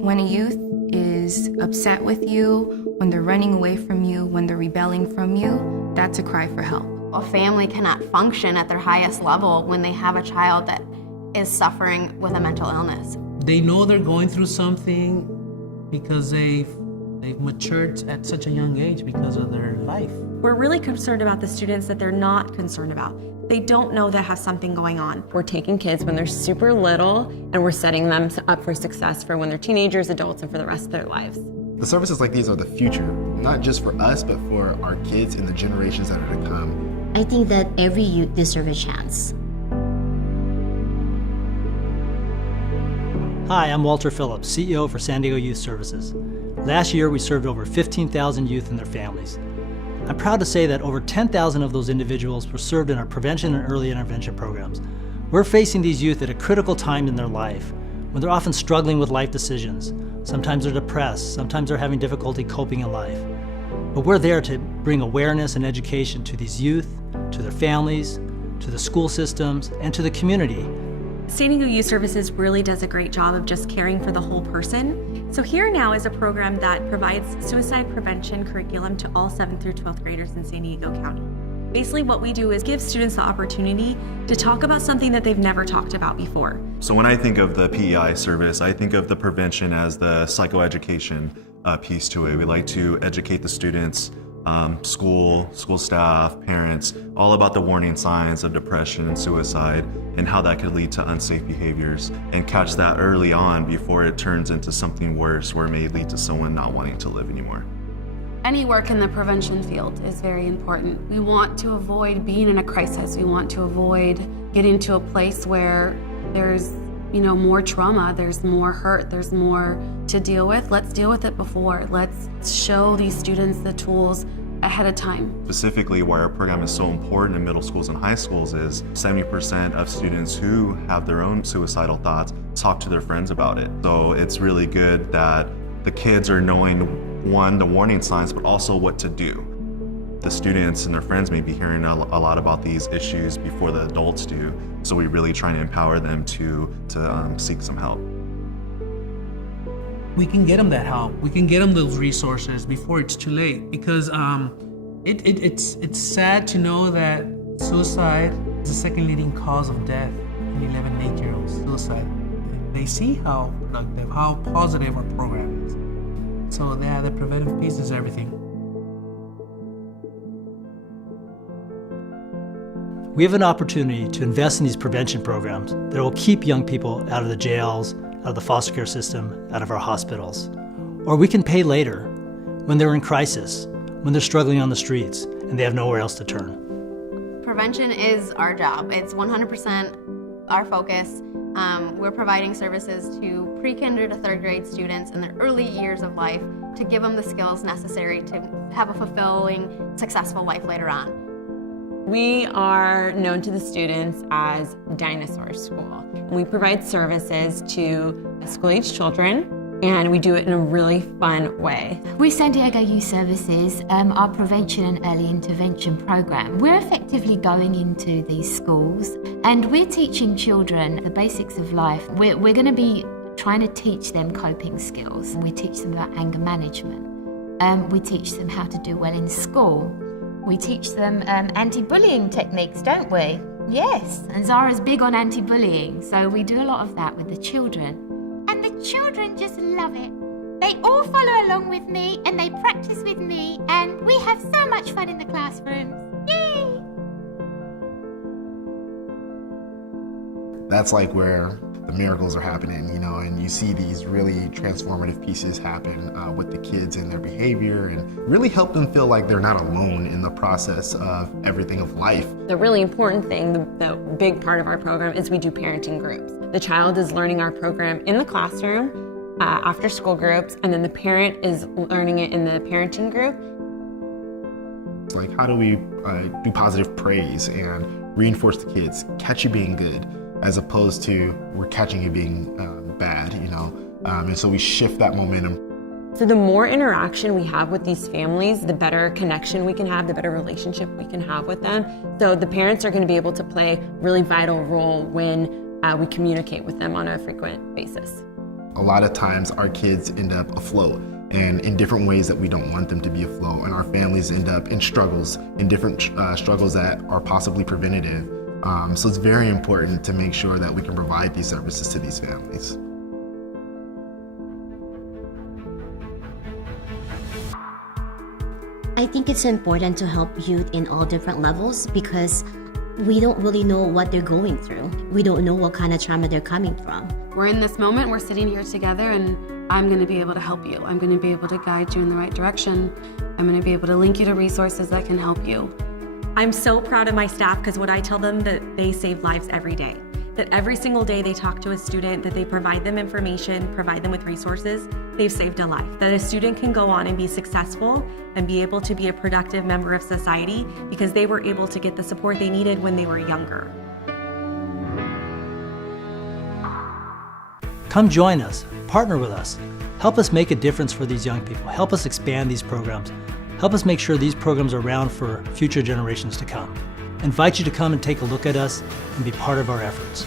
When a youth is upset with you, when they're running away from you, when they're rebelling from you, that's a cry for help. A family cannot function at their highest level when they have a child that is suffering with a mental illness. They know they're going through something because they've matured at such a young age because of their life. We're really concerned about the students that they're not concerned about. They don't know they have something going on. We're taking kids when they're super little and we're setting them up for success for when they're teenagers, adults, and for the rest of their lives. The services like these are the future, not just for us, but for our kids and the generations that are to come. I think that every youth deserves a chance. Hi, I'm Walter Phillips, CEO for San Diego Youth Services. Last year, we served over 15,000 youth and their families. I'm proud to say that over 10,000 of those individuals were served in our prevention and early intervention programs. We're facing these youth at a critical time in their life, when they're often struggling with life decisions. Sometimes they're depressed, sometimes they're having difficulty coping in life. But we're there to bring awareness and education to these youth, to their families, to the school systems, and to the community. San Diego Youth Services really does a great job of just caring for the whole person. So Here Now is a program that provides suicide prevention curriculum to all 7th through 12th graders in San Diego County. Basically what we do is give students the opportunity to talk about something that they've never talked about before. So when I think of the PEI service, I think of the prevention as the psychoeducation piece to it. We like to educate the students, school staff, parents, all about the warning signs of depression and suicide and how that could lead to unsafe behaviors, and catch that early on before it turns into something worse where it may lead to someone not wanting to live anymore. Any work in the prevention field is very important. We want to avoid being in a crisis. We want to avoid getting to a place where there's more trauma, there's more hurt, there's more to deal with. Let's deal with it before. Let's show these students the tools ahead of time. Specifically, why our program is so important in middle schools and high schools is 70% of students who have their own suicidal thoughts talk to their friends about it. So it's really good that the kids are knowing, one, the warning signs, but also what to do. The students and their friends may be hearing a lot about these issues before the adults do, so we really try to empower them to seek some help. We can get them that help. We can get them those resources before it's too late, because it's sad to know that suicide is the second leading cause of death in 11 and 8-year-olds. Suicide. They see how productive, how positive our program is. So yeah, the preventive piece is everything. We have an opportunity to invest in these prevention programs that will keep young people out of the jails, out of the foster care system, out of our hospitals. Or we can pay later, when they're in crisis, when they're struggling on the streets and they have nowhere else to turn. Prevention is our job. It's 100% our focus. We're providing services to pre-kinder to 3rd grade students in their early years of life to give them the skills necessary to have a fulfilling, successful life later on. We are known to the students as Dinosaur School. We provide services to school-age children, and we do it in a really fun way. With San Diego Youth Services, our prevention and early intervention program, we're effectively going into these schools and we're teaching children the basics of life. We're going to be trying to teach them coping skills. We teach them about anger management. We teach them how to do well in school. We teach them anti-bullying techniques, don't we? Yes, and Zara's big on anti-bullying, so we do a lot of that with the children. And the children just love it. They all follow along with me and they practice with me, and we have so much fun in the classrooms. Yay! That's like where the miracles are happening, and you see these really transformative pieces happen with the kids and their behavior, and really help them feel like they're not alone in the process of everything of life. The really important thing, the big part of our program, is we do parenting groups. The child is learning our program in the classroom, after school groups, and then the parent is learning it in the parenting group. Like, how do we do positive praise and reinforce the kids, catch you being good, as opposed to we're catching you being bad, and so we shift that momentum. So the more interaction we have with these families, the better connection we can have, the better relationship we can have with them. So the parents are going to be able to play a really vital role when we communicate with them on a frequent basis. A A lot of times our kids end up afloat and in different ways that we don't want them to be afloat, and our families end up in struggles, in different struggles that are possibly preventative. So it's very important to make sure that we can provide these services to these families. I think it's important to help youth in all different levels because we don't really know what they're going through. We don't know what kind of trauma they're coming from. We're in this moment, we're sitting here together, and I'm going to be able to help you. I'm going to be able to guide you in the right direction. I'm going to be able to link you to resources that can help you. I'm so proud of my staff because what I tell them that they save lives every day. That every single day they talk to a student, that they provide them information, provide them with resources, they've saved a life. That a student can go on and be successful and be able to be a productive member of society because they were able to get the support they needed when they were younger. Come join us, partner with us, help us make a difference for these young people, help us expand these programs, help us make sure these programs are around for future generations to come. I invite you to come and take a look at us and be part of our efforts.